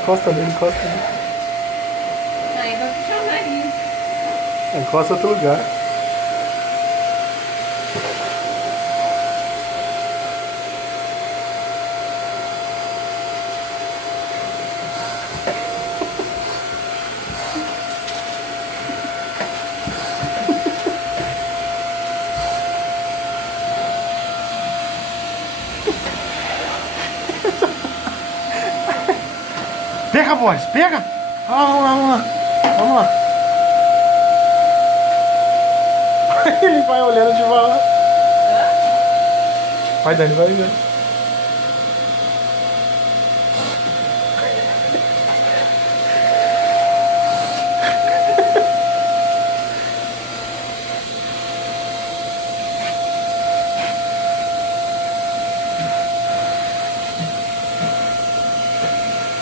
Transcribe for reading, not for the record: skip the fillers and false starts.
Encosta nele, encosta nele. Aí vai puxar o nariz. Encosta em outro lugar. Pega, Boris, pega! Vamos lá, vamos lá. Vamos lá. Ele vai olhando de volta. Vai, Dani, vai, Dani.